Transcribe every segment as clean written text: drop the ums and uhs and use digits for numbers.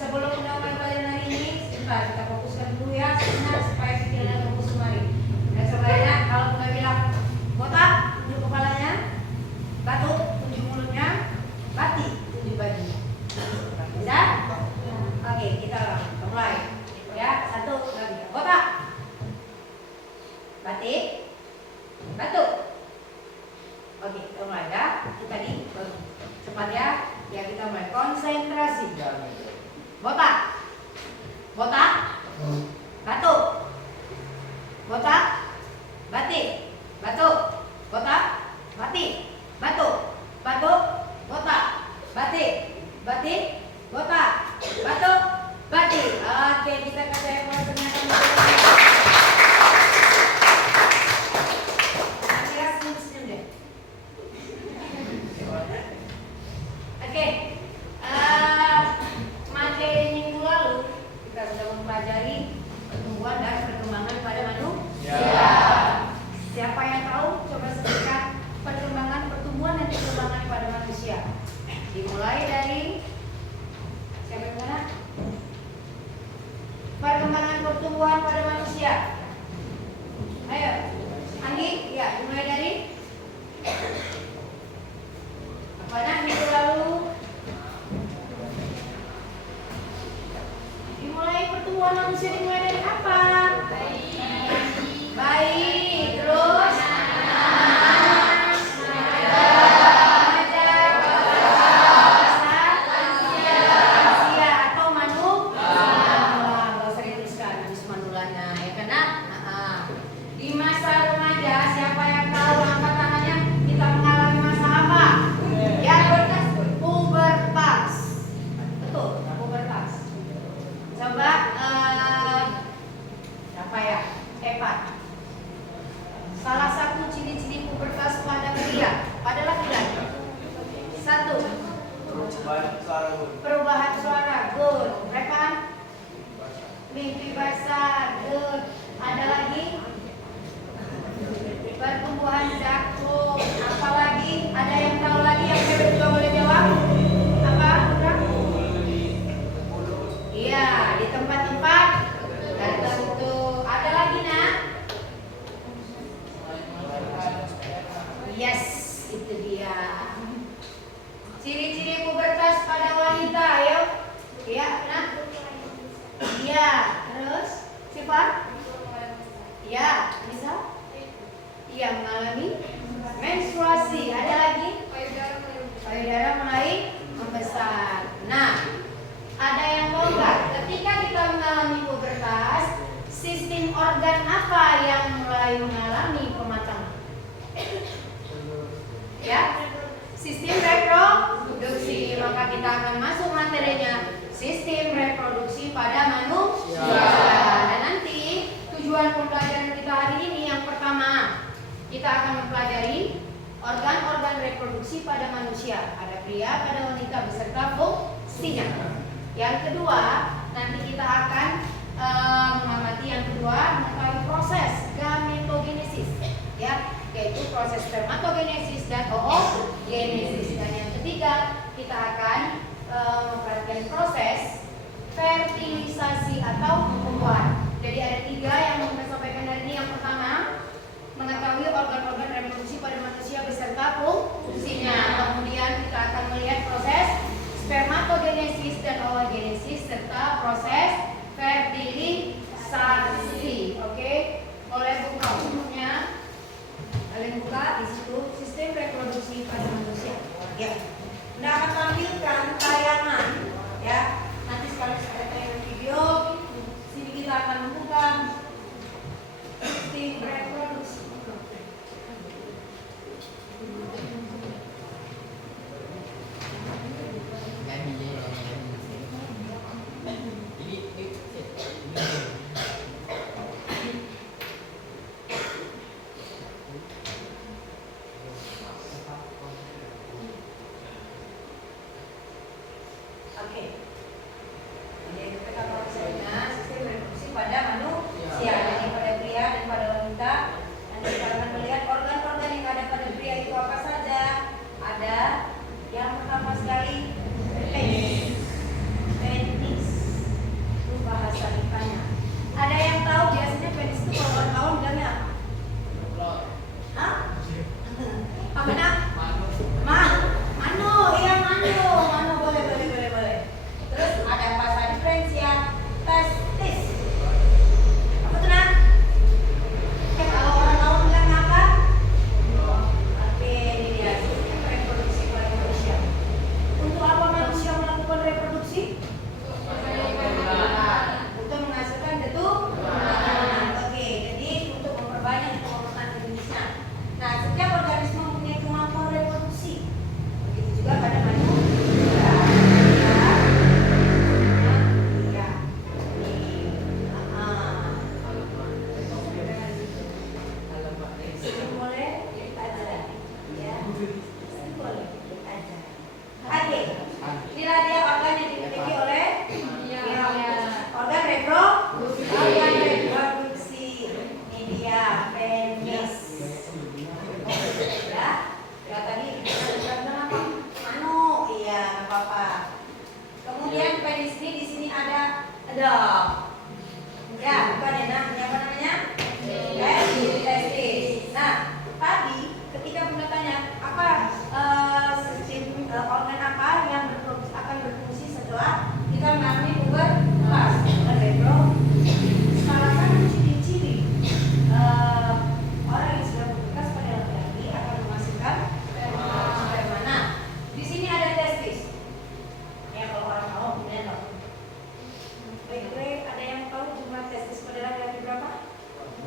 Sebelum kita mulai pelajaran hari ini, sebentar kita fokuskan dulu ya, sebentar supaya botak, batuk, botak, batik, batuk, botak, batik, batuk, batuk, botak, batik, batik, botak, batuk, batik. Oke, kita kasih pertanyaan. Senyum deh. Oke, materi minggu lalu kita sudah mempelajari pertumbuhan dan perkembangan pada manusia. Siapa yang tahu? Coba sebutkan pertumbuhan dan perkembangan pada manusia. Dimulai dari siapa yang mana? Perkembangan pertumbuhan pada manusia. Ayo, Andi, ya, dimulai dari mana minggu lalu? Dimulai pertumbuhan manusia dimulai dari apa? Bayi, terus atau manusia. Gak usah dituliskan habis mandulana ya karena di masa remaja siapa yang tahu angkat tangannya kita mengalami masa apa? Ya, pubertas. Betul, pubertas. Coba apa ya? Epat. Salah satu ciri-ciri pubertas pada pria, pada laki-laki. 1. Perubahan suara, good. Rekan? Mimpi basah, good. Ada lagi? Pertumbuhan jakun. Apa lagi? Ada yang tahu lagi yang cewek juga boleh jawab? Apa? Iya, di tempat-tempat tertentu. Ada lagi nak? Yes, itu dia. Ciri-ciri pubertas pada wanita, ayo. Iya, nak? Iya, terus? Sifat? Iya, bisa? Iya, mengalami menstruasi. Ada lagi? Payudara mulai membesar. Nah, ada yang tahu nggak? Ketika kita mengalami pubertas, sistem organ apa yang mulai mengalami pematangan? Ya, sistem reproduksi. Maka kita akan masuk materinya sistem reproduksi pada manusia. Dan nanti tujuan pembelajaran kita hari ini yang pertama, kita akan mempelajari organ-organ reproduksi pada manusia. Ada pria, pada wanita beserta fungsinya. Yang kedua, nanti kita akan mengamati yang kedua mengetahui proses gametogenesis, ya, yaitu proses spermatogenesis dan oogenesis. Dan yang ketiga, kita akan memperhatikan proses fertilisasi atau pembuahan. Jadi ada 3 yang mau saya sampaikan hari ini. Yang pertama, mengetahui organ-organ reproduksi pada manusia beserta fungsinya. Kemudian kita akan melihat proses spermatogenesis dan oogenesis serta proses fertilisasi. Oke, boleh buka bukunya. Kalian buka di situ sistem reproduksi pada manusia. Ya, Anda akan tampilkan tayangan. Ya, nanti sekali saya tayangan video. Sini kita akan membuka sistem reproduksi. Oke. Ya, bukan ya, nah, ini apa namanya? Testis. Nah, tadi ketika Bunda tanya apa sistem organ apa yang akan berfungsi setelah kita mengalami pubertas, bro. Salah satu ciri-ciri orang yang sudah pubertas pada laki-laki akan menghasilkan sperma. Nah, di sini ada testis. Ya, kalau orang awam kemudian tahu. Baik, ada yang tahu jumlah testis pada laki-laki berapa?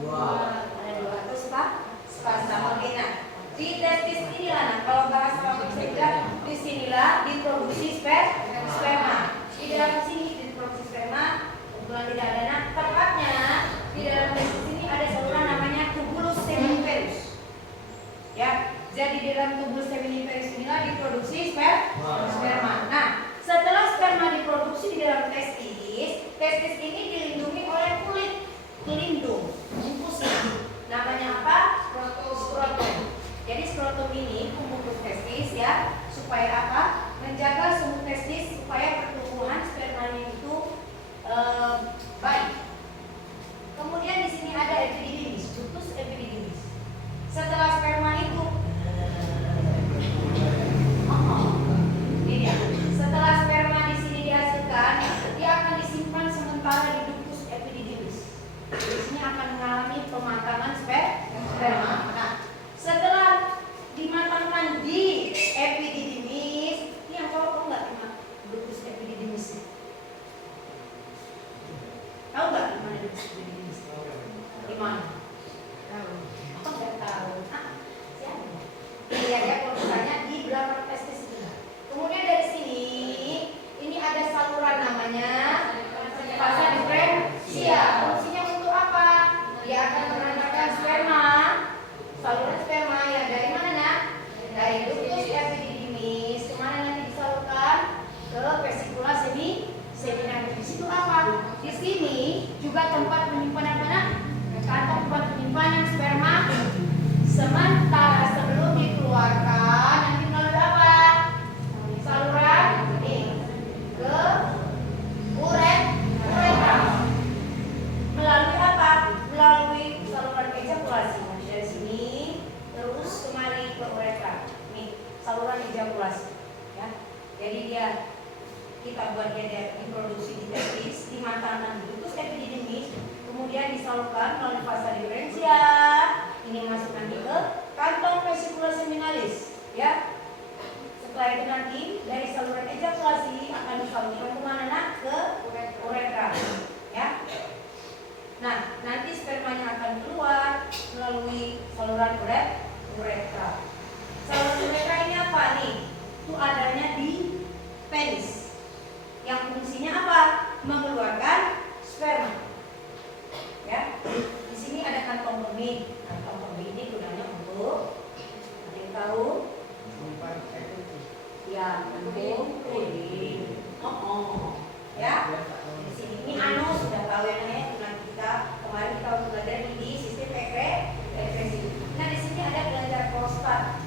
Ada 2 atau spasa. Oke, nah di testis inilah, nah kalau bahasa orang bisa bilang disinilah diproduksi sperma. Di dalam sini diproduksi sperma, kebetulan tidak ada. Nah, tepatnya di dalam testis ini ada saluran namanya tubulus seminiferus. Ya, jadi di dalam tubulus seminiferus inilah diproduksi sperma. Nah, setelah sperma diproduksi di dalam testis ini dilindungi oleh kulit pelindung bungkusnya. Namanya apa? Skrotum. Jadi skrotum ini pembungkus testis ya, supaya apa? Menjaga sumbu testis supaya pertumbuhan spermanya itu baik. Kemudian di sini ada epididymis, ductus epididymis. Setelah sperma itu ini dia. Setelah sperma di sini dihasilkan, dia akan disimpan sementara di ductus epididymis. Di sini akan mengalami pematangan sperma. Nah, setelah dimatangkan di epididymis, ini yang tahu nggak ductus epididymis? Tahu nggak di mana ductus epididymis? Di mana? Tahu? Nggak tahu. Siapa? Iya ya, kalau misalnya di belakang testis itu. Kemudian dari sini, ini ada saluran namanya fasa diferensia. Fungsinya untuk apa? Dia akan menandakan sperma. Saluran sperma ya dari mana nak? Dari ductus epididymis. Kemana nanti disalurkan? Ke vesikula seminaris. Di situ apa? Di sini juga tempat penyimpanan mana? Kantong tempat penyimpanan sperma. Sementara sebelum dikeluarkan nanti melalui apa? Saluran ini ke uretra. Melalui apa? Melalui saluran ejakulasi. Dari sini terus kemari ke uretra. Nih, saluran ejakulasi. Ya. Jadi kita buat dia diproduksi di testis, dimatangkan di ductus epididymis, kemudian disalurkan melalui fasa diferensia. Ini masuk nanti ke kantong vesikula seminalis. Ya. Setelah itu nanti dari saluran ejakulasi akan disalurkan kemana nak? Ke uretra. Ya. Nah, nanti spermanya akan keluar melalui saluran uretra. Saluran uretra ini apa nih? Itu adanya di penis. Yang fungsinya apa? Mengeluarkan sperma. Ya. Di sini ada kantong kemih. Kantong kemih ini gunanya untuk, ada yang tahu? Ya, untuk kulit. Ya. Di sini ini sudah tahu yang namanya tulang kita. Kemarin kita belajar di sistem ekresi. Nah, di sini ada kelenjar prostat.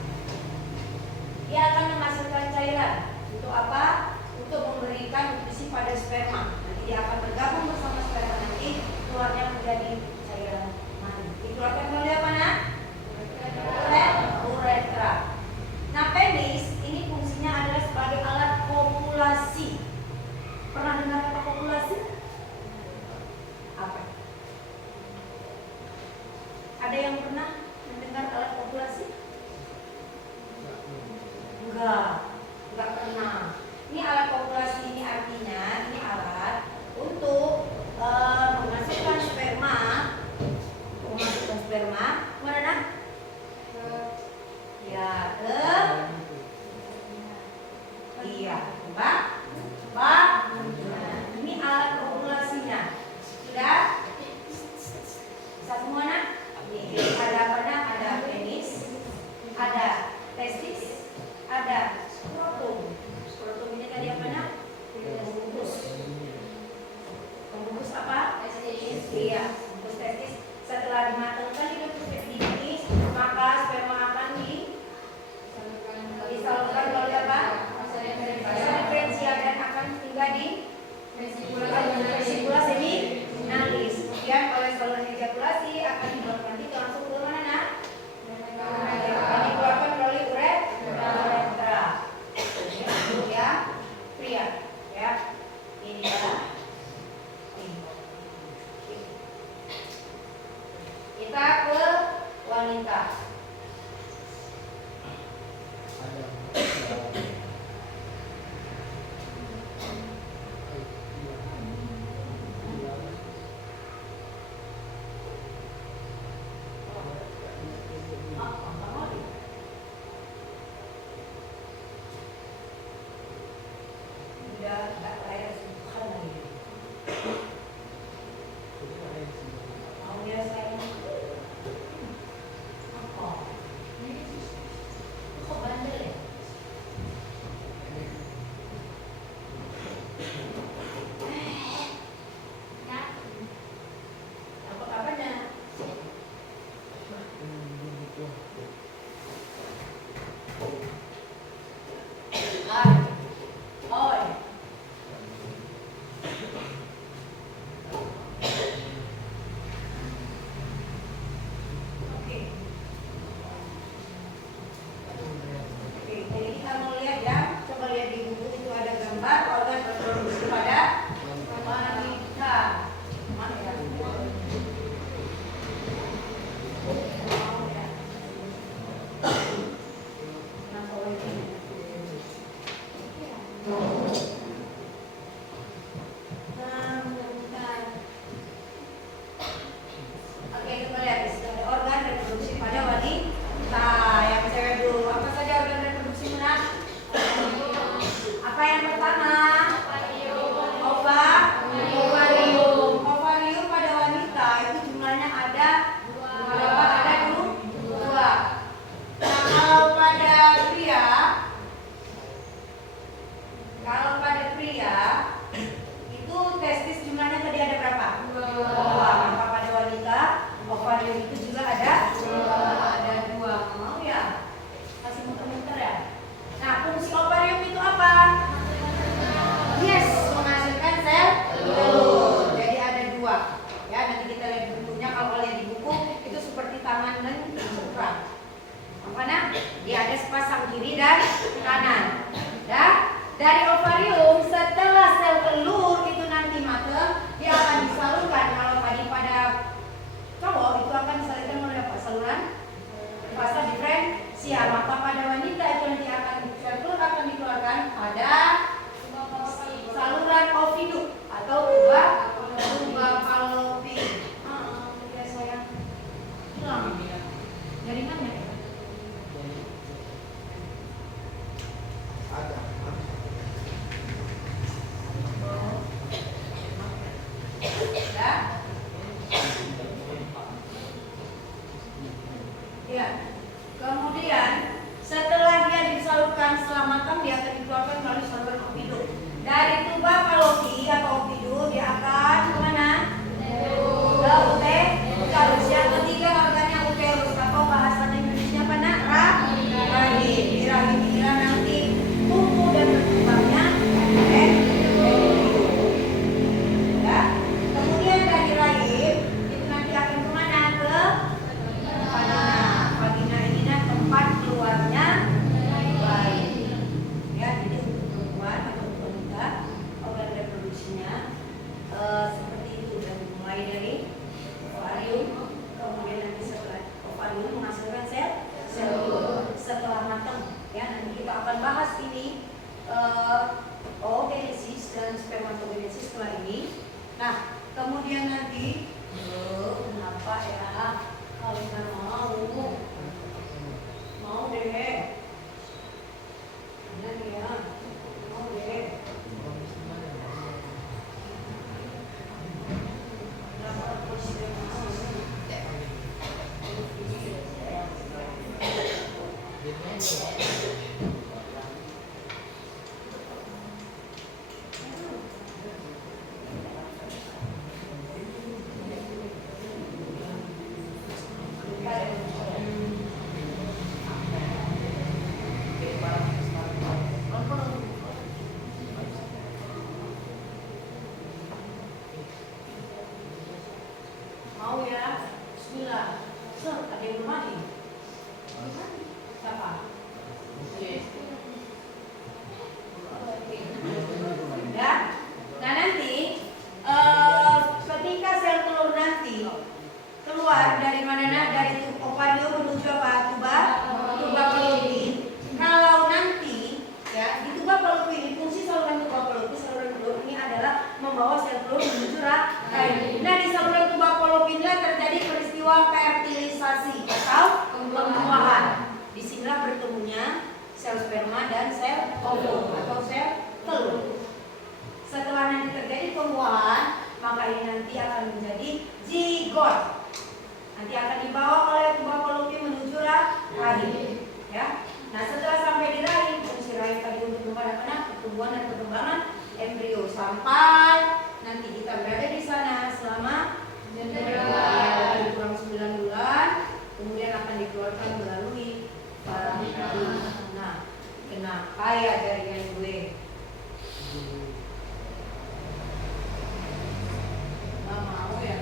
Dia akan menghasilkan cairan. Untuk apa? Untuk memberikan nutrisi pada sperma. Nanti dia akan bergabung bersama sperma, nanti keluarnya menjadi cairan mani. Dikeluarkan melalui apa nak? Uretra. Nah, penis ini fungsinya adalah sebagai alat kopulasi. Pernah dengar kata kopulasi? Apa? Ada yang pernah mendengar alat kopulasi? Enggak pernah. Ini alat kopulasi ini artinya ini alat untuk menghasilkan sperma. Mana nak? Iya, Mbak. Ini alat kopulasinya. Sudah? Bisa semua nak? Ada apa nak? Ada penis, ada testis, ada skrotum. Skrotum ini tadi apa wanita. Keluar dari mana? Dari ovarium sel sperma dan sel ovum atau sel telur. Setelah nanti terjadi pembuahan, maka ini nanti akan menjadi zigot. Nanti akan dibawa oleh tuba Fallopi menuju rahim. Ya. Nah, setelah sampai di rahim, fungsi rahim tadi untuk memperhatikan pertumbuhan dan perkembangan embrio sampai nanti kita berada di sana selama kurang 9 bulan, kemudian akan dikeluarkan melalui parang. Nah, kenapa ya jaringan gue? Nggak mau ya?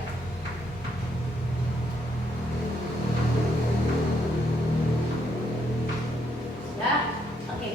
Sudah? Oke.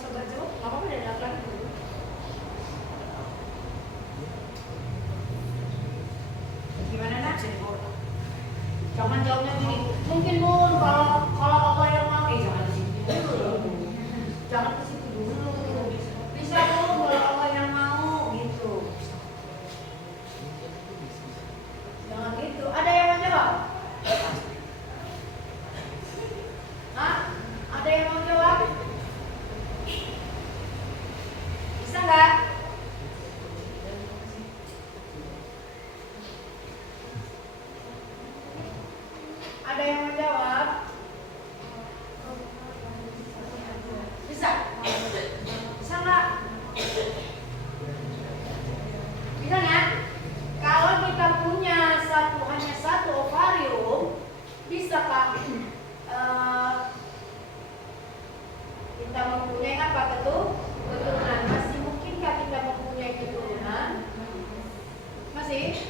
sobat jawab, nggak apa-apa dan laki-laki dulu. Gimana nak? Jangan jawabnya gini. Mungkin Bun, kalau Allah yang mau, jangan ke situ dulu. Jangan ke situ dulu. Bisa Bun, kalau Allah yang mau gitu. Jangan gitu. Ada yang mau jawab? Hah? Ada yang mau jawab? Bisa nggak? Ada yang mau jawab? Bisa? Bisa nggak? Bisa nggak? Kalau kita punya hanya satu ovarium, bisakah kita mempunyai apa keturunan? Masih mungkinkah kita mempunyai keturunan? Masih?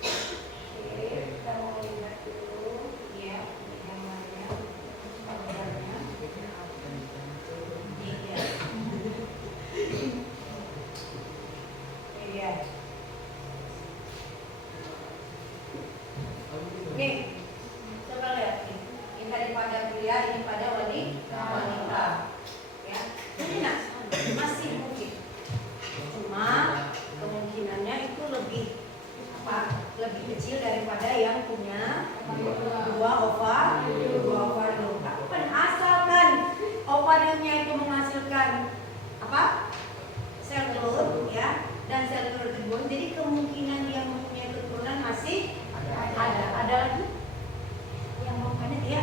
Oke, kita mau lihat dulu ya gambarnya, gambarnya. Iya. Iya. Nih, coba lihat nih. Ini daripada pria, ini pada wanita. Ya, ini nak masih mungkin. Cuma kemungkinannya itu lebih kecil daripada yang punya dua ovarium. Asalkan ovariumnya itu menghasilkan apa? Sel telur, ya, dan sel telur dibuang. Jadi kemungkinan dia mempunyai keturunan masih ada. Ada lagi yang mau banyak ya?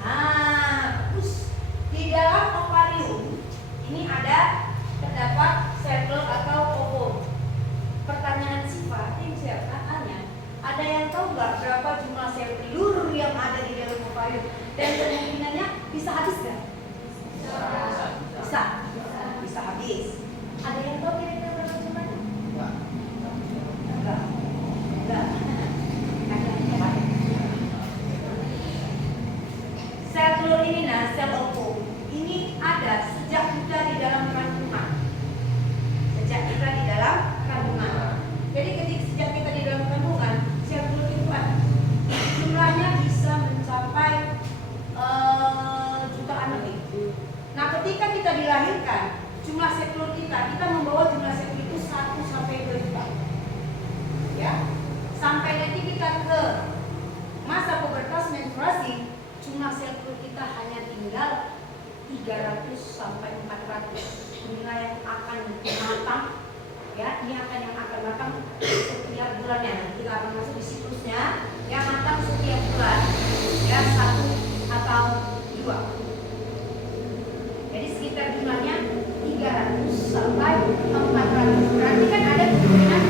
Bagus. Di dalam ovarium ini terdapat sel telur atau ovum. Pertanyaan sifat yang saya tanya, ada yang tahu nggak berapa jumlah sel telur yang ada di dalam ovarium dan kemungkinannya bisa habis nggak? Bisa habis. Ada yang tahu kira-kira berapa jumlahnya? Enggak. Sel telur ini, sel ovum ini ada sejak kita di dalam kandungan. Jadi sejak kita di dalam kandungan, sel telur itu ada. Jumlahnya bisa mencapai jutaan lebih. Nah, ketika kita dilahirkan, jumlah sel telur kita membawa jumlah sel telur itu 1 sampai 2 juta. Ya. Sampai nanti kita ke masa pubertas menstruasi, jumlah sel telur kita hanya tinggal 300 sampai 400. Inilah yang akan matang. Ya, ini yang akan matang setiap bulannya. Nanti kita akan masuk di siklusnya yang matang setiap bulan. Ya, 1 atau 2. Jadi sekitar jumlahnya 300 sampai 400. Berarti kan ada kemungkinan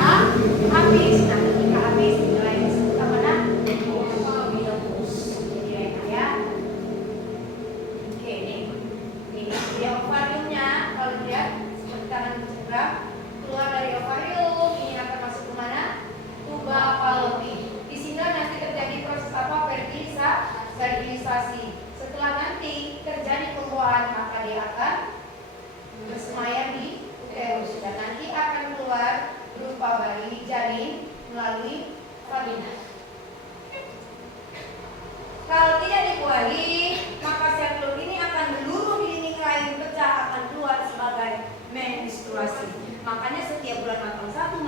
habis. Nah, ketika habis nilai disebut mana? Minus. Jadi ya. Oke, nih. Ini ovariumnya kalau dilihat seperti tangan bergerak keluar dari ovarium, ini akan masuk ke mana? Tuba Fallopi. Di sini nanti terjadi proses apa? Fertilisasi. Setelah nanti terjadi pembuahan, maka dia akan bersemayam di uterus dan nanti akan keluar berupa bayi janin melalui vagina. Kalau tidak dibuahi, maka sel telur ini akan meluruh di dinding rahim, pecah, akan keluar sebagai menstruasi. Makanya setiap bulan matang satu,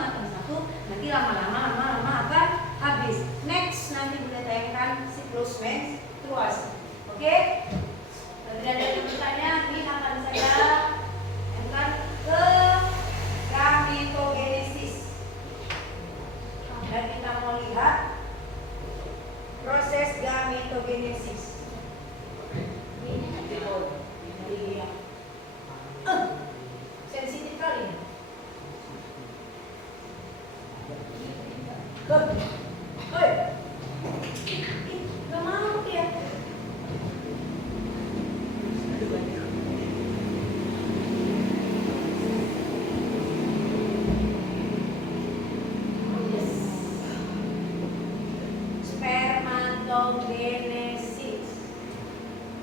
nanti lama-lama akan habis. Next, nanti boleh tayangkan siklus menstruasi. Oke? Tidak ada yang bertanya, ini akan saya angkat ke gametogenesis. Dan kita mau lihat proses gametogenesis. Ini sensitif kali. Gak mau dia. Sperma Spermatogenesis.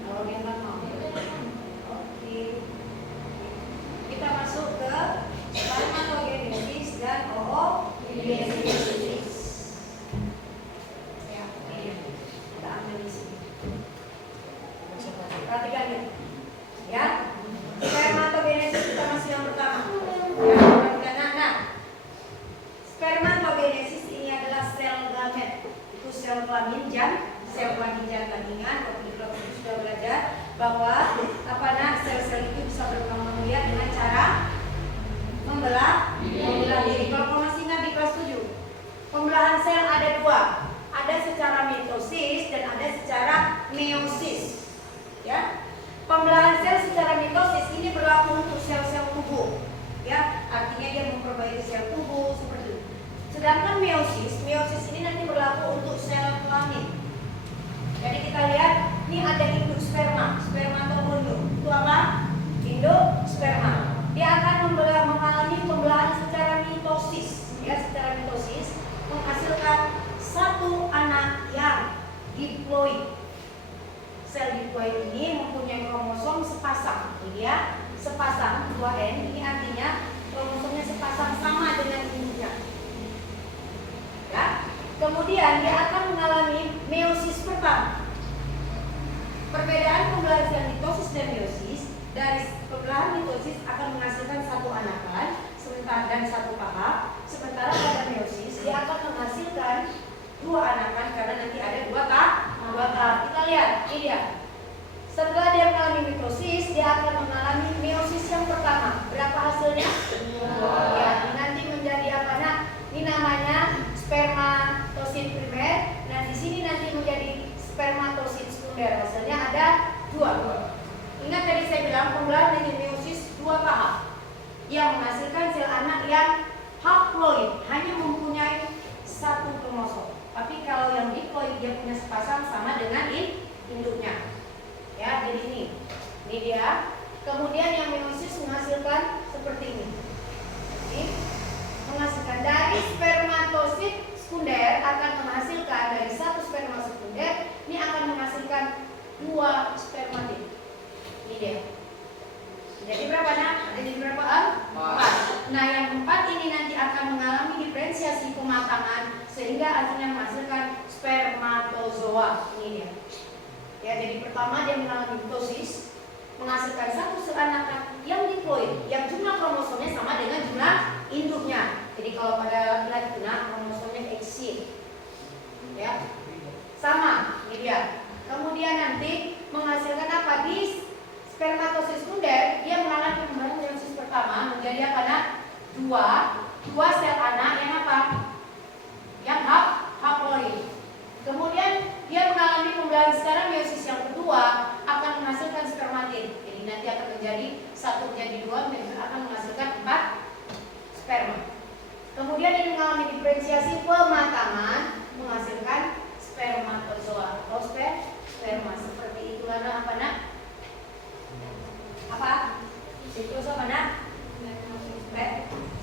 Kalau yang nggak mau. Oke. Kita masuk ke spermatogenesis dan oogenesis. Ya, kita ambil di sini. Perhatikan nih. Ya. Spermatogenesis kita masih yang pertama. Ya, perhatikan. Nah, spermatogenesis ini adalah sel gamet. Itu sel kelamin sel kelamin jantan. Ingat waktu di kelas itu sudah belajar bahwa sel-sel itu bisa berkembang biak dengan cara membelah diri. Kalau masih ingat di kelas 7, pembelahan sel ada dua. Ada secara mitosis dan ada secara meiosis. Ya. Pembelahan sel secara mitosis ini berlaku untuk sel-sel tubuh. Ya, artinya dia memperbaiki sel tubuh seperti itu. Sedangkan meiosis ini nanti berlaku untuk sel kelamin. Jadi kita lihat, ini ada induk sperma, spermatogonum. Itu apa? Induk sperma. Dia akan mengalami pembelahan secara mitosis. Ya, secara mitosis menghasilkan satu anak yang diploid. Sel diploid ini mempunyai kromosom sepasang. Ini dia, sepasang 2N. Ini artinya kromosomnya sepasang sama dengan induknya. Ya. Kemudian dia akan mengalami meiosis pertama. Perbedaan pembelahan sel mitosis dan meiosis, dari pembelahan mitosis akan menghasilkan satu anakan dan satu tahap. Sementara pada meiosis dia akan menghasilkan dua anakan karena nanti ada dua tahap. Kita lihat, ini dia. Setelah dia mengalami mitosis, dia akan mengalami meiosis yang pertama. Berapa hasilnya? Ya, ini nanti menjadi apa nak? Ini namanya spermatosit primer. Nah, di sini nanti menjadi spermatosit sekunder. Hasilnya ada dua. Ingat tadi saya bilang pembelahan menjadi meiosis dua tahap yang menghasilkan sel anak yang haploid, hanya mempunyai satu kromosom. Tapi kalau yang diploid dia punya sepasang sama dengan induknya. Ya, jadi ini dia. Kemudian yang meiosis menghasilkan seperti ini. Menghasilkan dari spermatosit sekunder akan menghasilkan dari satu sperma sekunder, ini akan menghasilkan dua spermatid. Ini dia. Jadi berapa nak? Jadi berapa? 4. Nah, yang 4 ini nanti akan mengalami diferensiasi pematangan sehingga akhirnya menghasilkan spermatozoa. Ini dia. Ya, jadi pertama dia mengalami mitosis, menghasilkan satu sel anak yang diploid, yang jumlah kromosomnya sama dengan jumlah induknya. Jadi kalau pada laki-laki kromosomnya XY. Ya. Sama, ini dia. Kemudian nanti menghasilkan apa? Di spermatosis sekunder dia mengalami pembelahan meiosis pertama menjadi apa nak? Dua sel anak yang apa? Yang haploid. Kemudian dia mengalami pembelahan secara meiosis yang kedua akan menghasilkan spermatid. Jadi nanti akan menjadi 1 menjadi 2 akan menghasilkan 4 sperma. Kemudian dia mengalami diferensiasi pematangan menghasilkan spermatozoa atau sperma. Seperti itulah apa nak? Apa? Siklus apa nak?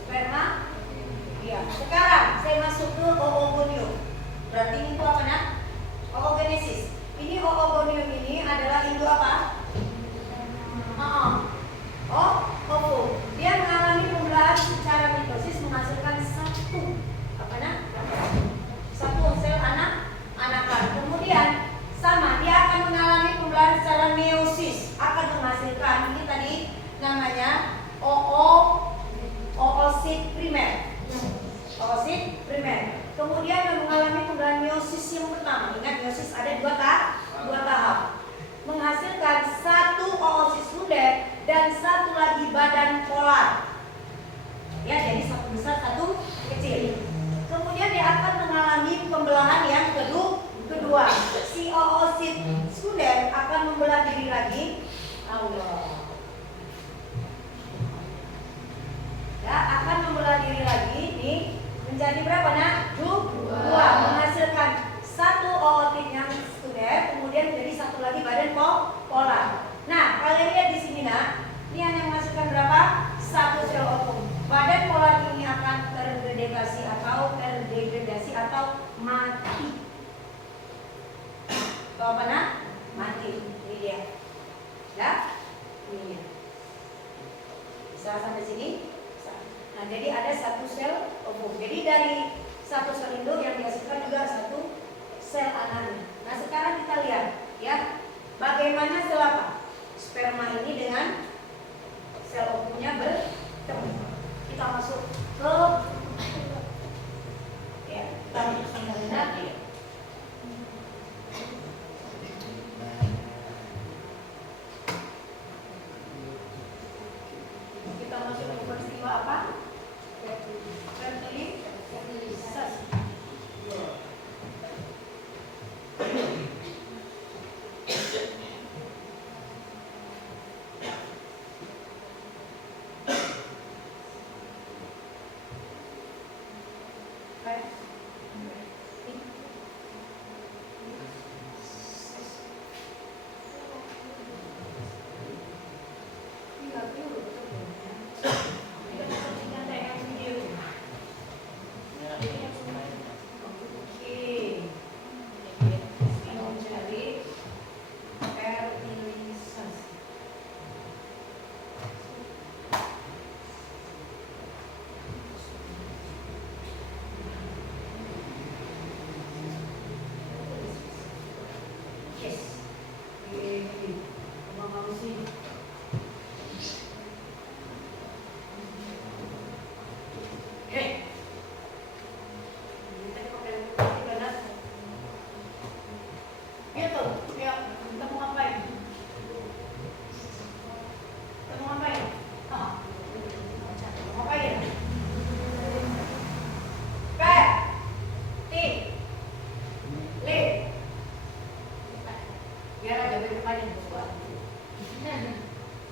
Sperma. Iya. Sekarang saya masuk ke oogonium. Berarti itu apa nak? Oogenesis. Ini oogonium ini adalah induk apa? Ovo. Dia mengalami pembelahan secara mitosis menghasilkan satu sel anakan. Kemudian sama, dia akan mengalami pembelahan secara meiosis akan menghasilkan ini tadi namanya oosit primer. Oosit primer. Kemudian mengalami pembelahan meiosis yang pertama. Ingat meiosis ada dua tahap. Menghasilkan satu oosit sekunder dan satu lagi badan polar. Ya, jadi satu besar, satu kecil. Kemudian dia akan mengalami pembelahan yang kedua. Si oosit sekunder akan membelah diri lagi. Ya, akan membelah diri lagi nih menjadi berapa nak? 2. Menghasilkan satu ootit yang sekunder, kemudian menjadi satu lagi badan polar. Nah, kalian lihat di sini nak, ini yang menghasilkan berapa? 1 sel ovum. Badan polar ini akan terdegradasi atau mati. Nah, jadi ada satu sel ovum. Jadi dari satu sel induk yang dihasilkan juga satu sel anaknya. Nah, sekarang kita lihat ya, bagaimana sel apa? Sperma ini dengan sel ovumnya bertemu. Kita masuk ke ya, kita masuk ke kita masuk ke peristiwa apa?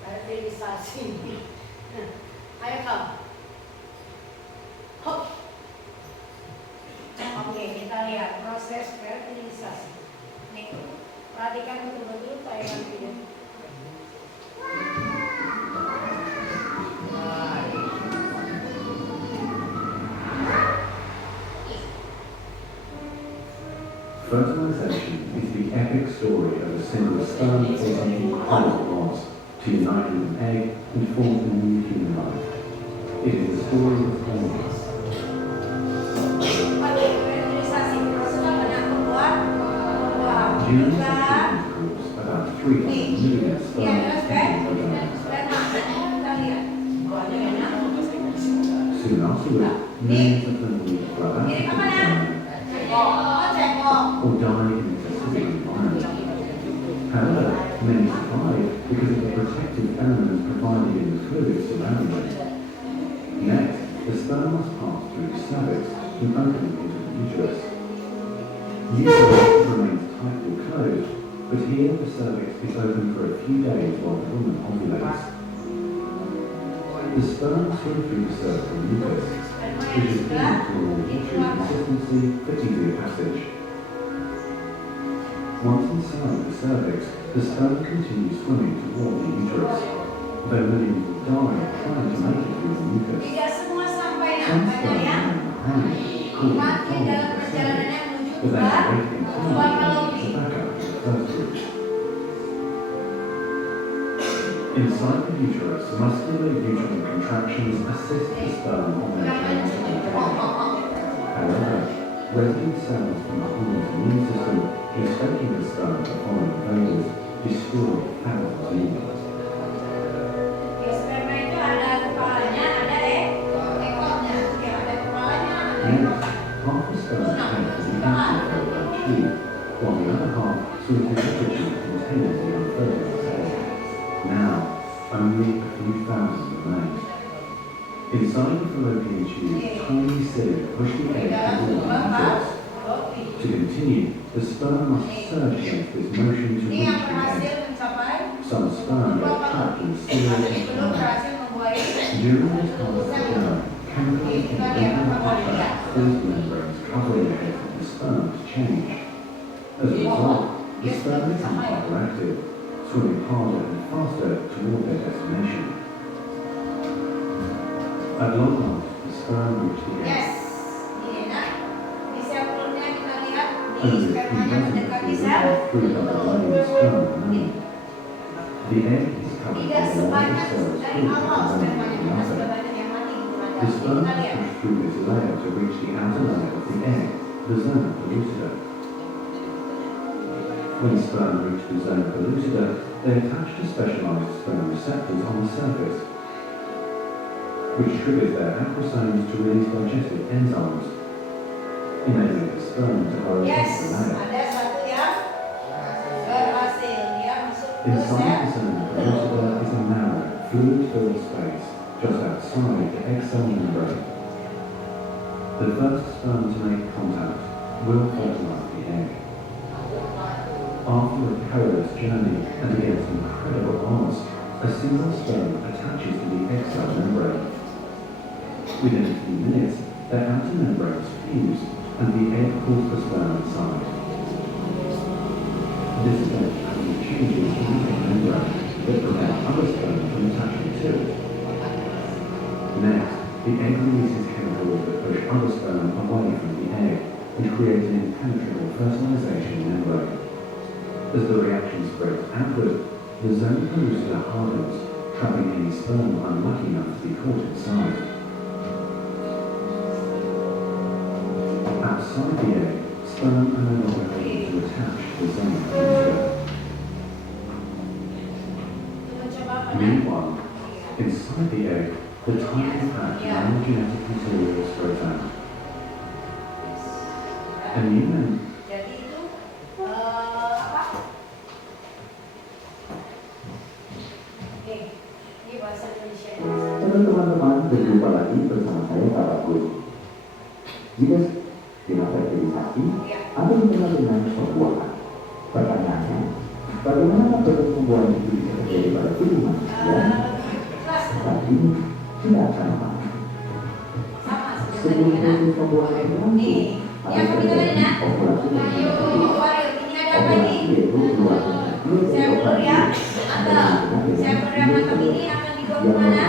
Fertilisasi. Ayo kau. Hop. Oke, kita lihat proses fertilisasi. Nih, perhatikan betul-betul tayangan video. Fertilization is the epic story of a single sperm placing incredible odds to unite with an egg and form a new human life. It is the story of hormones. During fertility groups, about 300 million sperm soon afterwards, millions of them will grow out of the sperm or die in its acidic environment. However, many survive because of the protective element provided in the fluid surrounding them. Next, the sperm must pass through the cervix and open into the uterus. Usually it remains tightly closed, but here the cervix is open for a few days while the woman ovulates. The sperm swim through the cervical mucus, which is filled to a more watery consistency for easier passage. Once inside the cervix, the sperm continues swimming toward the uterus, though millions will die trying to make it through the mucus. Some sperm remain behind, causing problems with the cervix, but they are waiting internally to back up to the first group. Inside the uterus, muscular uterine contractions assist the sperm on their journey to ovulation. However, resident cells from the woman's immune system mistaking the sperm for foreign invaders destroy thousands of needles. Next, half the sperm head is evacuated by tube, while the other half swims in the tube containing the unfertilized egg. Now, only a few thousand remain. Inside the fallopian tube, tiny cilia push the egg toward the uterus. To continue, the sperm must surge against this motion to reach the egg. Some sperm get trapped in cilia and fly. During this part of the journey, chemicals in the membrane contract cause the membranes covering the head of the sperm to change. As a result, the sperm become hyperactive, swimming harder and faster toward their destination. At long last, the sperm reach the egg. Only a few dozens will through the remaining sperm remain. The egg is covered with a long cells full of the other. The sperm pushes through this layer to reach the outer layer of the egg, the zona pellucida. When sperm reach the zona pellucida, they attach to specialized sperm receptors on the surface, which triggers their acrosomes to release digestive enzymes, enabling the sperm to burrow into the layer. Ada satu yang berhasil, dia masuk ke Inside the zona pellucida is a narrow, fluid-filled space just outside the egg cell membrane. The first sperm to make contact will fertilize the egg. After a perilous journey and against incredible odds, a single sperm attaches to the egg cell membrane. Within a few minutes, their outer membranes fuse and the egg pulls the sperm inside. This event causes changes in the egg membrane that prevent other sperm from attaching to it. Next, the egg releases chemicals that push other sperm away from the egg, which creates an impenetrable fertilization membrane. As the reaction spreads outward, the zona pellucida hardens, trapping any sperm unlucky enough to be caught inside. Outside the egg, sperm are no longer able to attach to the zona pellucida. Meanwhile, inside the egg, the tightly packed nanogenetic material spreads out. A new membrane. Jadi itu apa? Oke, ini bahasa Indonesia. Halo teman-teman, berjumpa lagi bersama saya Pak Bagus. Jika dengan fertilisasi atau dikenal dengan pembuahan, pertanyaannya, bagaimana proses pembuahan itu bisa terjadi pada tubuh manusia? Saat ini tidak akan lama. Sama Sebelum sebenarnya. proses pembuahan berlangsung, Yang kami kenalin ya. populasi Ayo, Wario, ini ada apa nih? yaitu keluar Sampel ya. Atau sampel yang mantap ini akan dibawa kemana?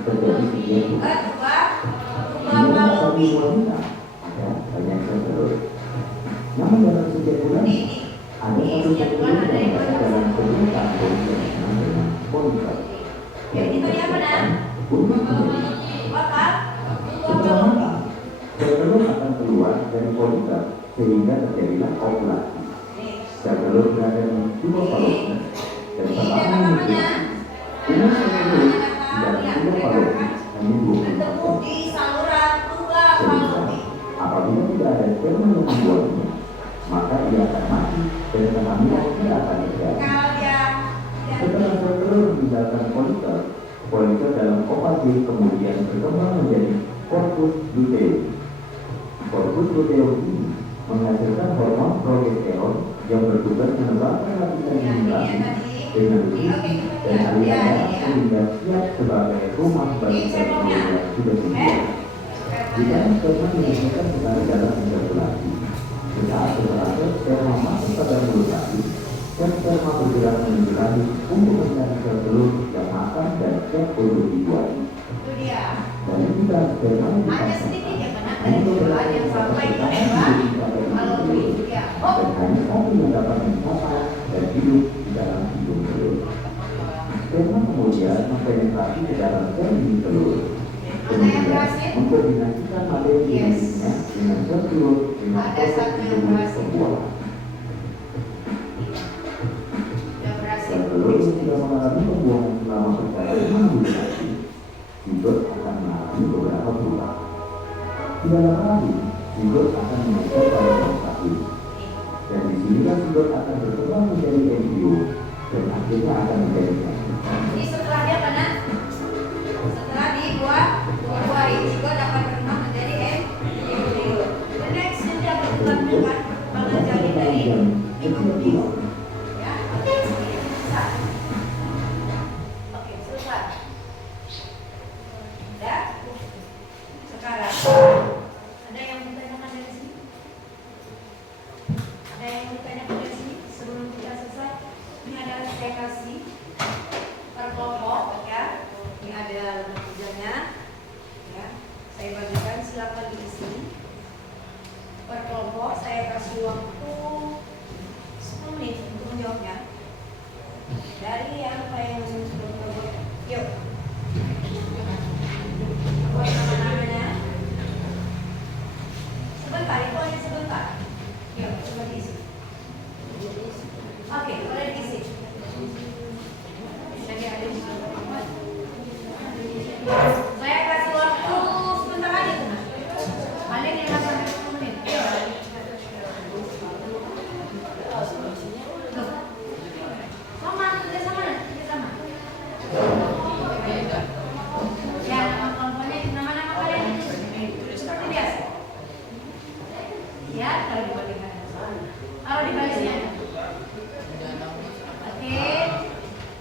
terjadi sejak Ke sapi wanita ada banyak telur. Namun dalam setiap bulan ada satu telur yang berada dalam sebuah tahun yang disebut dengan folikel. Ya, ini tadi apa dah? Untuk menjadi Bakal. setelah matang, telur akan keluar dari folikel sehingga terjadilah ovulasi. Sel telur berada di dua falopia dan Ini perlahan apa menjadi namanya? umur sel telur di dalam dua falopia hanya 20%. Ketemu di saluran dua Sehingga Falopi. apabila tidak ada sperma yang membuatnya, maka ia akan mati dan kehamilan tidak akan terjadi. Kalau dia Setelah sel telur meninggalkan folikel, folikel dalam ovasi kemudian berkembang menjadi corpus luteum. Corpus luteum ini menghasilkan hormon progesteron yang bertugas menembakkan lapisan generasi dengan fungsi dan aliran darah sehingga siap sebagai rumah bagi sel telur yang sudah tumbuh. Jika sperma dihasilkan sekali dalam ejakulasi, sesaat setelah sperma masuk pada mulut lagi, sel sperma bergerak menuju langit untuk mencari sel telur yang makan dan siap untuk dibuat. itu dia. Dan jika sperma Hanya dipasang, sedikit ya karena dari bulan yang sampai ke Falopi. Ya. Oh, dan hanya satu yang dapat mencapai dan hidup di dalam hidung telur. Sperma kemudian mempenetrasi ke dalam sel ini telur. Kemudian mengkombinasikan materi genetикnya dengan sel telur dengan Ada proses satu yang disebut berhasil. pembuahan. udah berhasil. Sel telur yang sudah mengalami pembuahan selama perjalanan menguji zigot akan mengalami beberapa perubahan. Tidak lama lagi, zigot akan mengejar pada sel dan disinilah zigot akan berkembang menjadi embrio dan akhirnya akan menjadi sel. Ini setelah dia mana? Setelah dibuat, zigot dapat berkembang menjadi embrio. The next yang dia berkembang dengan bakal jadi dari microbio. Ya, oke, selesai. Oke, selesai. Udah. Sekarang ada yang mau tanyakan dari sini? Ada yang mau tanyakan dari sini sebelum kita selesai? Ini adalah saya kasih per kelompok ya. Ini ada tujuannya ya. Saya bagikan, silakan diisi. Per kelompok saya kasih waktu 10 menit untuk menjawabnya. Dari yang paling yuk. Buat nama Taruh di barisnya. Oke.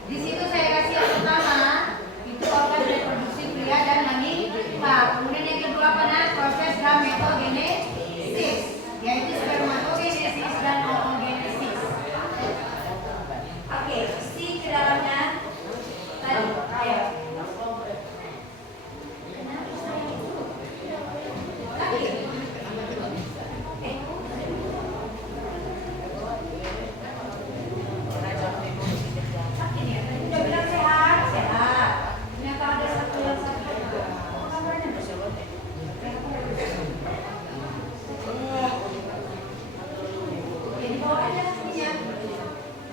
Di situ saya kasih yang pertama itu organ reproduksi pria dan wanita. Kemudian yang kedua pada proses gametogenesis, yaitu spermatogenesis dan oogenesis. Oke, isi ke dalamnya tadi. Ayo. Udah bilang sehat, sehat. Ternyata ada satu yang sakit. Apa kabarnya? Ya dibawa aja hasilnya.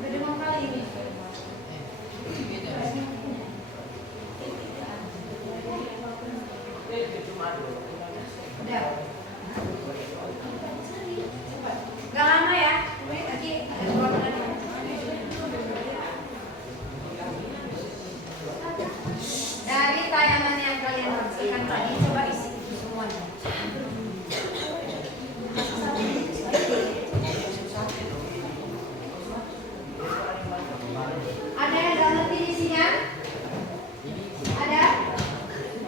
Udah demam kali ini. Udah. Gak lama ya. Nanti ada keluar lagi. Dari tayangan yang kalian saksikan tadi, coba isi semuanya. Ada yang gak ngerti isinya? Ada?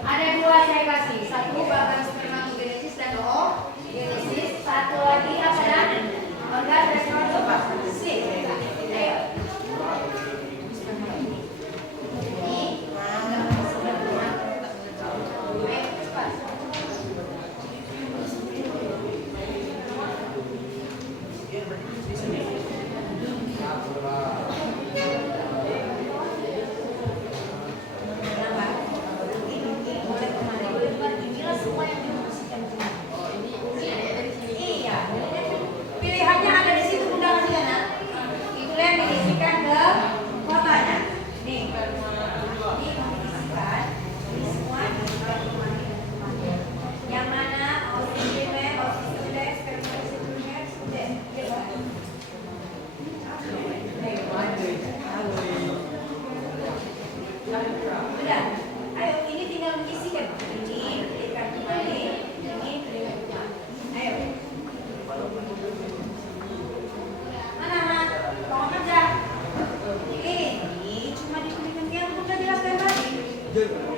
Ada dua saya kasih. Satu bagian spermatogenesis dan oogenesis. Satu lagi apa ya? Organ reproduksi. Ayo. Pilihannya ada di situ, Bunda Kasiana. Itu yang diisikan ke kotanya. Nih, ini diisikan. Ini semua diisikan ke mana? Yang mana? Osis primer, osis sekunder, spermatosis primer, sekunder. Udah. Ayo, ini tinggal diisikan. Ini diisikan kembali. Ini ayo. Mana Mas? Tolong aja. Ini cuma diberikan yang Bunda jelaskan tadi.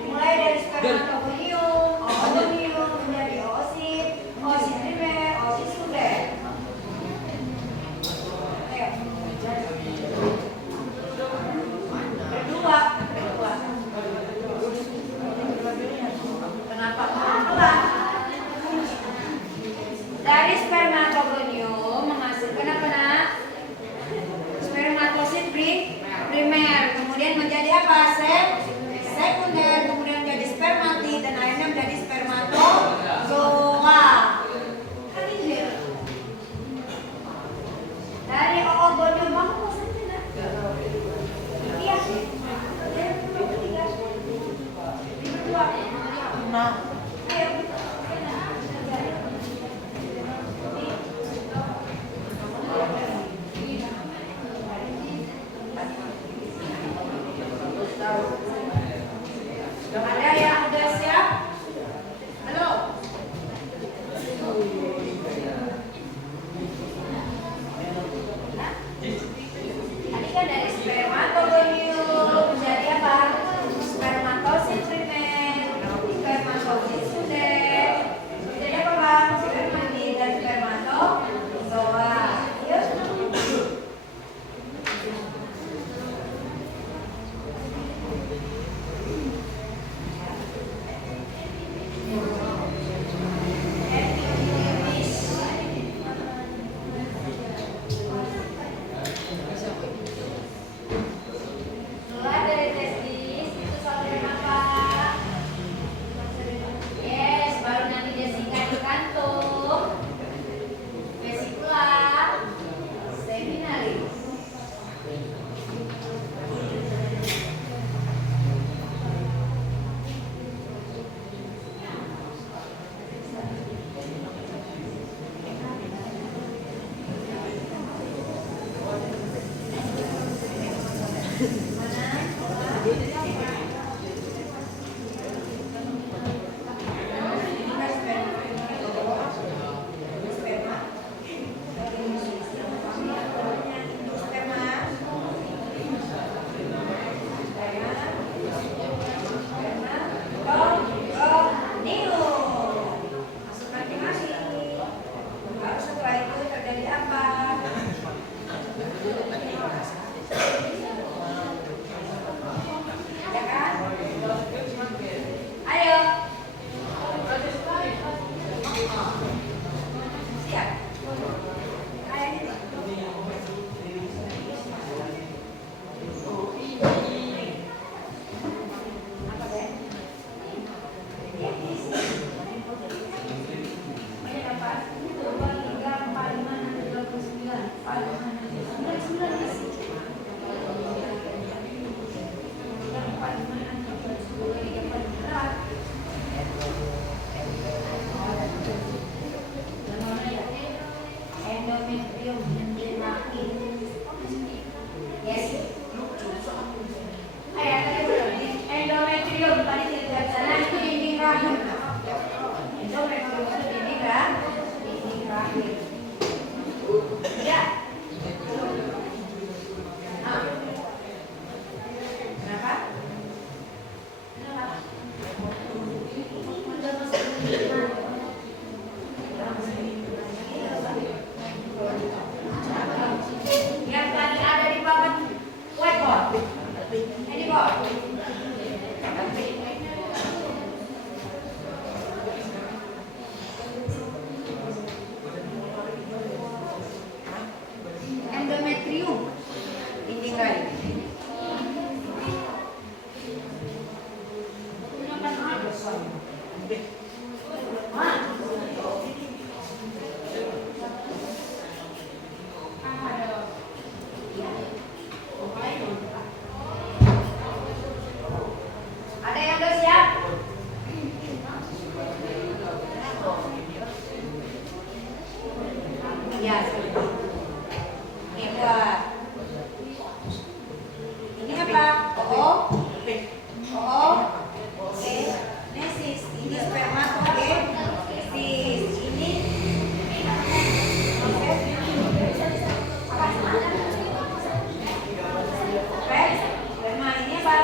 Mulai dari spermatogonium, oogonium, menjadi oosit, oosit primer, oosit sekunder. Ayo. Berdua. Kenapa berdua? Dari spermatogonium menghasilkan apa nak? Spermatosit primer, kemudian menjadi apa? Sekunder, kemudian menjadi spermatid dan akhirnya menjadi spermatozoa. Kan itu dia. Dari oogonium kamu mau saja nak? Iya. Berdua. Nah. Ayo. Ada yang udah siap? Halo? Tadi kan dari spermatogonium menjadi apa? Spermatosit primer, spermatosit sekunder, jadi apa bang? Spermatid dan spermatozoa. Yuk. Mulai dari testis itu saluran apa? Yes, baru nanti dia singkat di kantung. Vesikula seminalis. endometrium dinding rahim. Yes. Tadi belum. Endometrium tadi tidak sana itu dinding rahim. Endometrium itu dinding rahim. Ya. Kenapa? Yang tadi ada di papan whiteboard. Ini board. Endometrium dinding rahim. Ada yang udah siap? Ya. Ini buat. Ini apa? Oke. Nesis. Ini spermatogenesis. Ini sperma. Ini apa?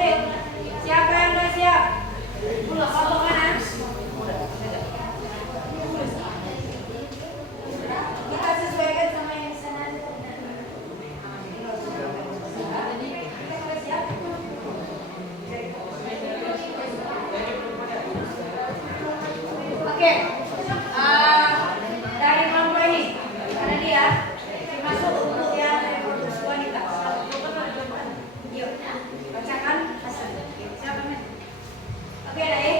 Ayo, siapa yang udah siap? Foto mana? Kita sesuaikan sama yang di sana. Oke. Dari kelompok ini, karena dia masuk untuk yang reproduksi wanita. Yuk, bacakan hasil. Siapa men? Oke, Dai.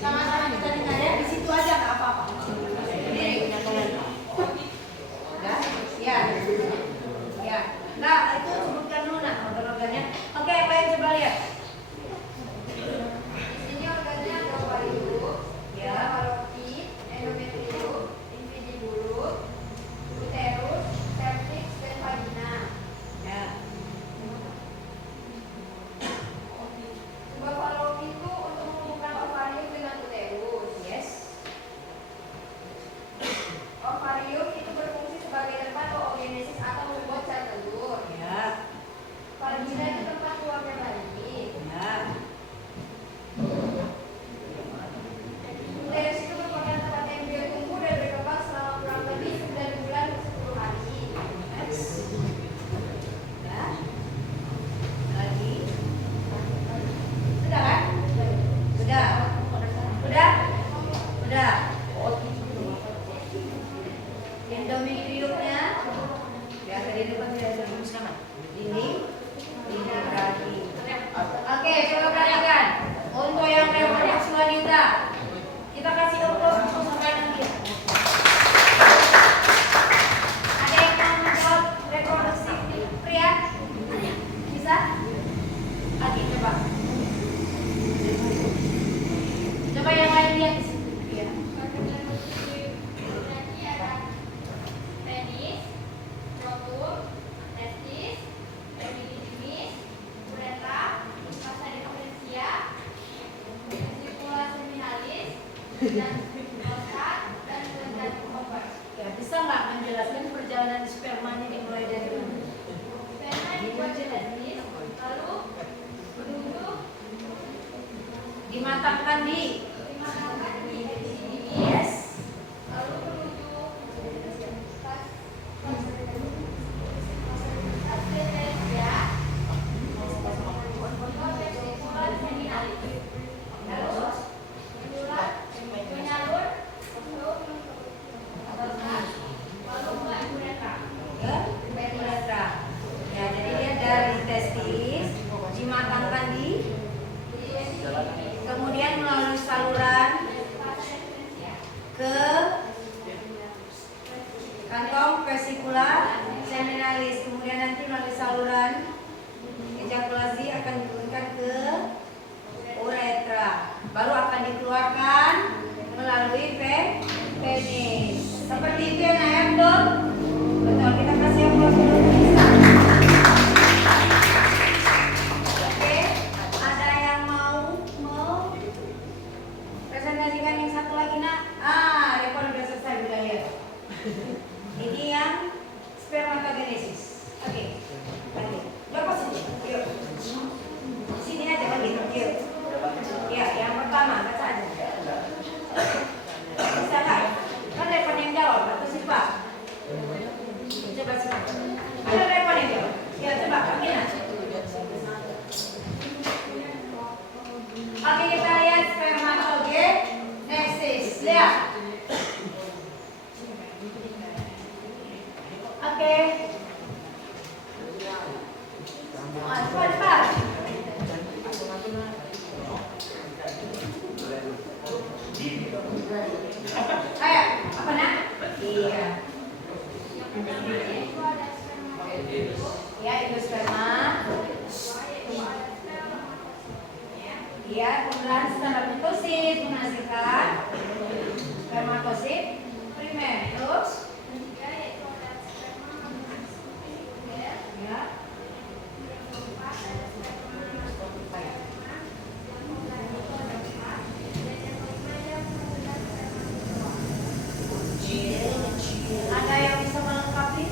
Sama-sama kita dengar ya. Di situ aja nggak apa-apa. Sendiri. Ya. Ya. Nah, itu sebutkan dulu nah organ-organnya. Oke, apa yang coba lihat? Ini organnya ada ovarium, ya, falopit, endometrium, infundibulum, uterus, cervix, dan vagina. Ya. Sebuah falopit itu untuk menghubungkan ovarium dengan uterus. Yes. Ovarium itu berfungsi sebagai tempat oogenesis atau membuat sel telur. Ya. Vagina itu tempat keluarnya bayi. Ya. Uterus itu merupakan tempat embrio tumbuh dan berkembang selama kurang lebih 9 bulan ke 10 hari. Next. Ya. Lagi. Sudah kan? Sudah. Sudah? Sudah. Endometriumnya ya tadi depan tidak ada sama. Dinding rahim. Oke, coba perhatikan. Untuk yang reproduksi wanita, kita kasih applause untuk makanan dia. Ada yang mau menjawab reproduksi pria? Bisa? Oke, coba. Coba yang lain lihat di situ. Ya. Penis, skrotum, testis, epididymis, uretra, vasa diferensia, vesicula seminalis, dan prostat, dan jantung ovar. Ya, bisa nggak menjelaskan perjalanan spermanya dimulai dari mana? Sperma dibuat di testis, lalu menuju Dimatangkan di. dimatangkan di epididymis, Yes. lalu menuju vas diferensia, vesicula seminalis, lalu menyalur ke prostat, lalu ke uretra. Ke uretra. Ya, jadi dia dari testis dimatangkan di, kemudian melalui saluran ke kantong vesicula seminalis, kemudian nanti melalui saluran ejakulasi akan diturunkan ke uretra, baru akan dikeluarkan melalui Lihat. Oke. Cepat. Ayo, apa nak? Iya. Ya, itu sperma. Iya, kemudian spermatosit menghasilkan spermatosit primer. Terus? Ya. Ada yang bisa melengkapi?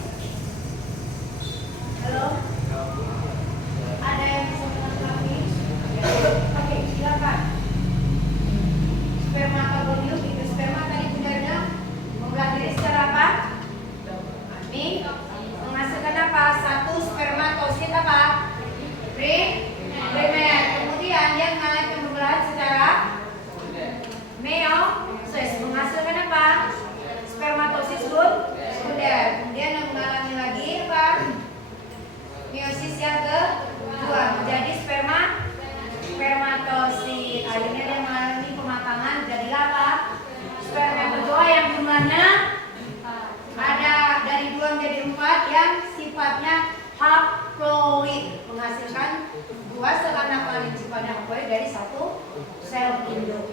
Halo? Ada yang bisa melengkapi? Oke, silakan. Spermatogonium itu sperma tadi sudah ada membelah diri secara apa? Ini menghasilkan apa? Satu spermatosit apa? Primer. Kemudian dia mengalami pembelahan secara meiosis menghasilkan apa? Spermatosit sekunder. Kemudian yang mengalami lagi apa? Meiosis yang kedua menjadi spermatosit. Akhirnya dia mengalami pematangan jadilah apa? Spermatozoa yang jumlahnya ada dari 2 menjadi 4 yang sifatnya haploid menghasilkan 2 seanak paling sifatnya haploid dari 1 sel induk.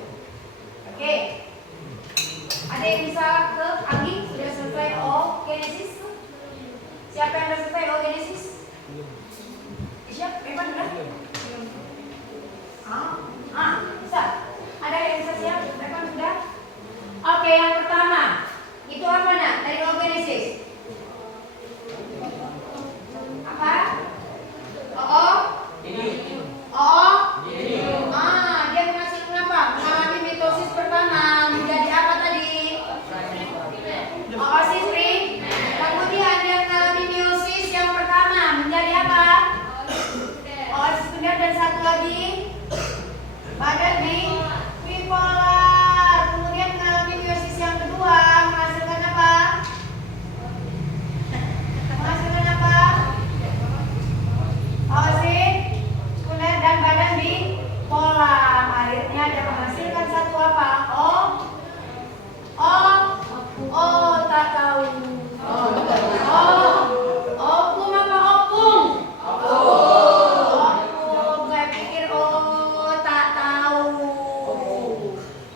Oke. Ada yang bisa ke Anggi? Sudah selesai oogenesis? Siapa yang sudah selesai oogenesis? Siap? Evan sudah? Bisa. Ada yang bisa siap? Evan sudah? Oke, yang pertama itu apa nak? Dari oogenesis. Apa? Dia menghasilkan apa? Mengalami mitosis pertama menjadi apa tadi? Oosis primer. Kemudian dia mengalami meiosis yang pertama menjadi apa? Oosis sekunder dan satu lagi badan bipolar. Kemudian mengalami meiosis yang kedua menghasilkan apa? Menghasilkan apa? Oosis sekunder dan badan bipolar. Akhirnya dia menghasilkan satu apa? Tak tahu. Opung apa opung? Opung. Saya pikir tak tahu.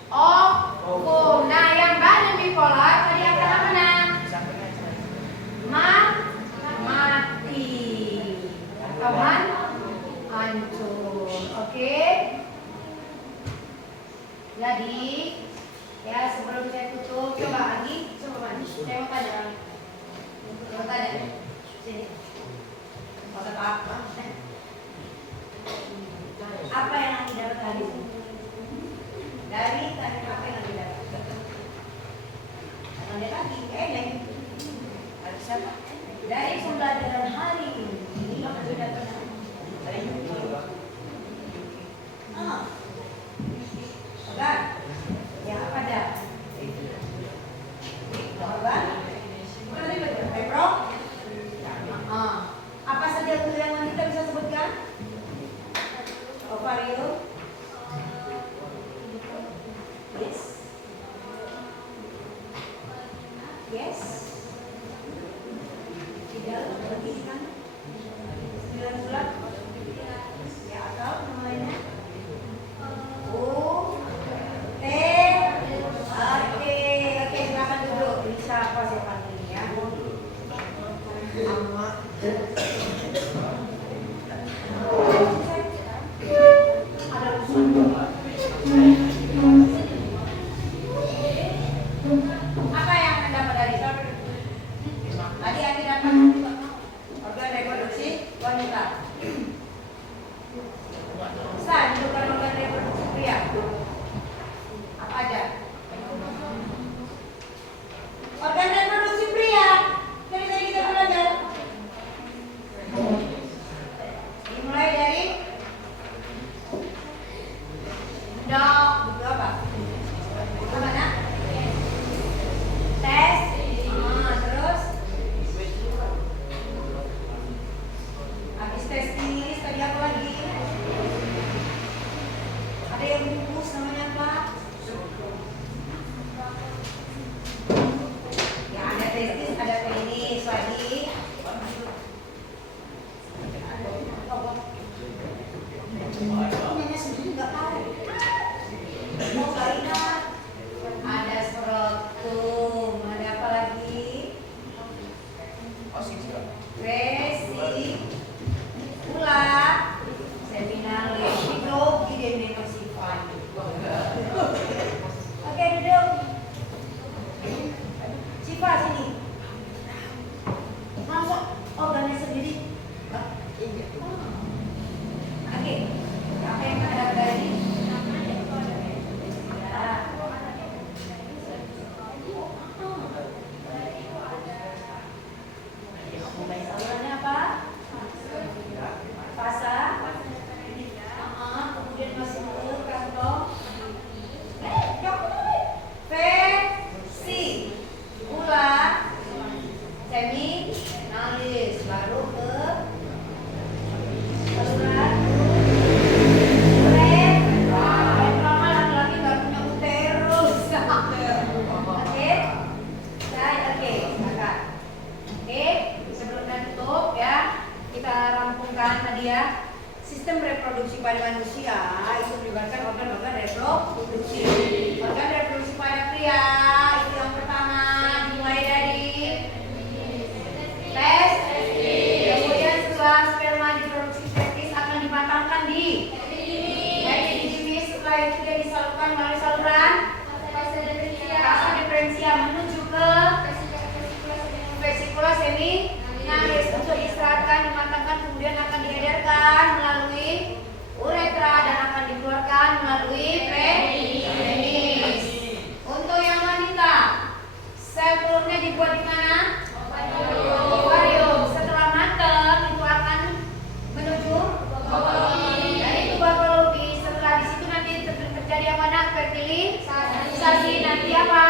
Opung. Nah, yang badan bipolar tadi akan apa nak? Mati. Kawan? Hancur. Oke? Jadi ya sebelum saya tutup, coba lagi, coba maju. Saya mau tanya. Sini. Apa yang Andi dapat tadi? Dari tadi apa yang Andi dapat? Andi lagi, dari siapa? Dari pembelajaran hari ini. Ini yang Andi dapat dari Oke. Ya apa dah? Apa saja dulu yang kita bisa sebutkan? Ovario. Yes. Tidak lebih kan? 9 bulan. Ya atau namanya? Oke, silakan duduk. Bisa apa siapa ini ya? Apa yang Anda dapat dari tadi? Anda dapat organ reproduksi wanita. Bukan organ reproduksi pria. Apa aja? Organ reproduksi pria. Dari kita belajar. Dimulai dari dok, apa? Mana? sequensia menuju ke vesikula seminalis untuk diistirahatkan, dimatangkan, kemudian akan diedarkan melalui uretra dan akan dikeluarkan melalui penis. Untuk yang wanita, sel telurnya dibuat di mana? Ovarium. Setelah matang itu akan menuju jadi tuberkulosi. Setelah di situ nanti terjadi apa nak? Fertilisasi. Nanti apa?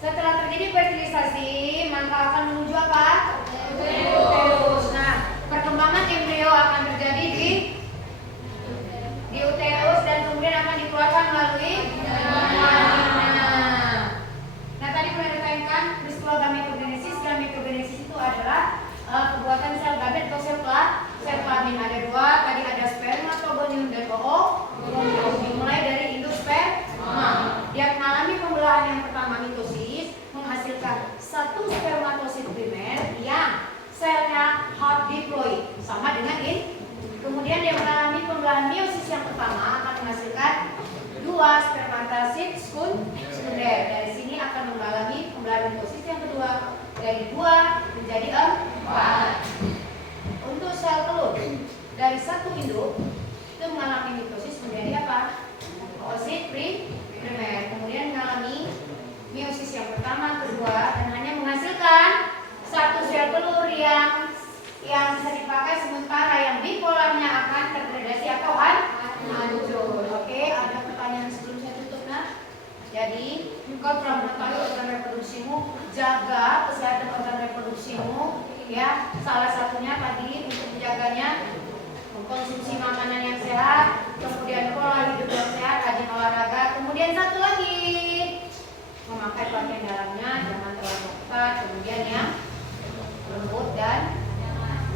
Setelah terjadi fertilisasi, maka akan menuju apa? Uterus. Nah, perkembangan embrio akan terjadi di uterus dan kemudian akan dikeluarkan melalui vagina. Nah, tadi pernah ditekankan peristiwa gametogenesis. Gametogenesis itu adalah pembuatan sel gamet atau sel kelamin. Ada dua, tadi ada spermatogonium dan oogonium. Dimulai dari induk sperma. Dia mengalami pembelahan yang pertama, mitosis, menghasilkan satu spermatosit primer yang selnya hot diploid, sama dengan ini. Kemudian dia mengalami pembelahan meiosis yang pertama, akan menghasilkan dua spermatosit sekunder. Dari sini akan mengalami pembelahan mitosis yang kedua, dari 2 menjadi 4. Untuk sel telur dari satu induk itu mengalami mitosis menjadi apa? Oosit primer. Kemudian mengalami meiosis yang pertama, kedua, dan hanya menghasilkan satu sel telur yang bisa dipakai, sementara yang bipolarnya akan terdegradasi atau hancur. Oke, ada pertanyaan sebelum saya tutup, nah? Jadi, kau telah mengetahui organ reproduksimu, jaga kesehatan organ reproduksimu, ya. Salah satunya tadi untuk menjaganya, mengkonsumsi makanan yang sehat, kemudian pola hidup yang sehat, rajin olahraga, kemudian satu lagi, memakai pakaian dalamnya jangan terlalu ketat, kemudian yang lembut dan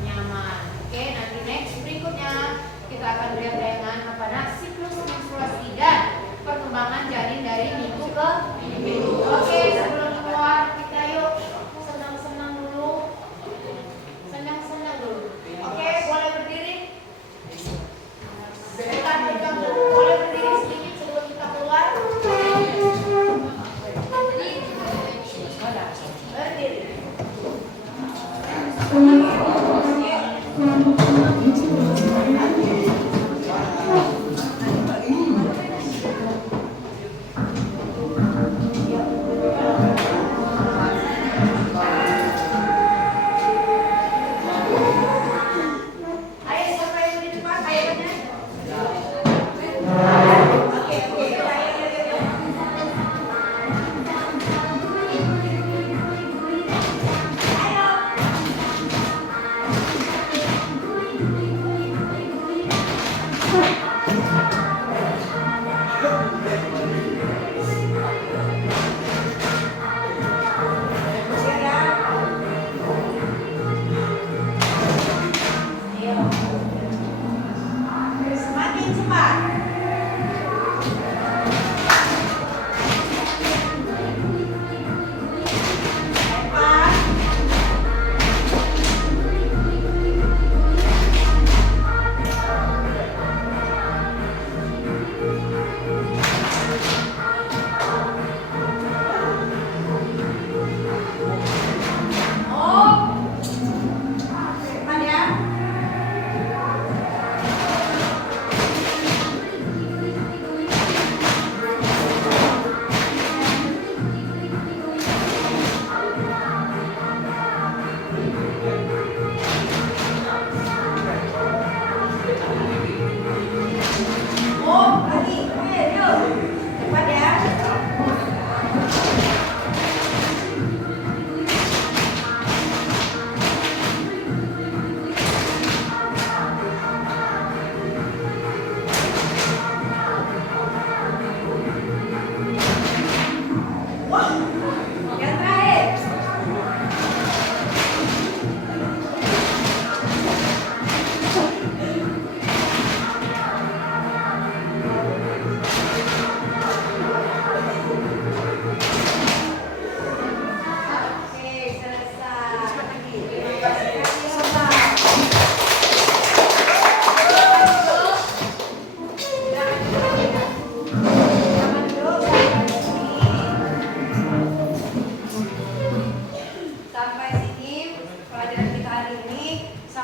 nyaman. Oke, nanti next berikutnya kita akan lihat tayangan apa nak? Siklus menstruasi dan perkembangan janin dari minggu ke minggu. Oke, sebelum keluar kita yuk senang-senang dulu. Senang-senang dulu. Oke, boleh berdiri? Boleh berdiri sedikit sebelum kita keluar.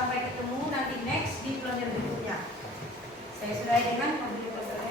Sampai ketemu nanti next di pelajaran berikutnya. Saya sudahi dengan wabillahi taufiq.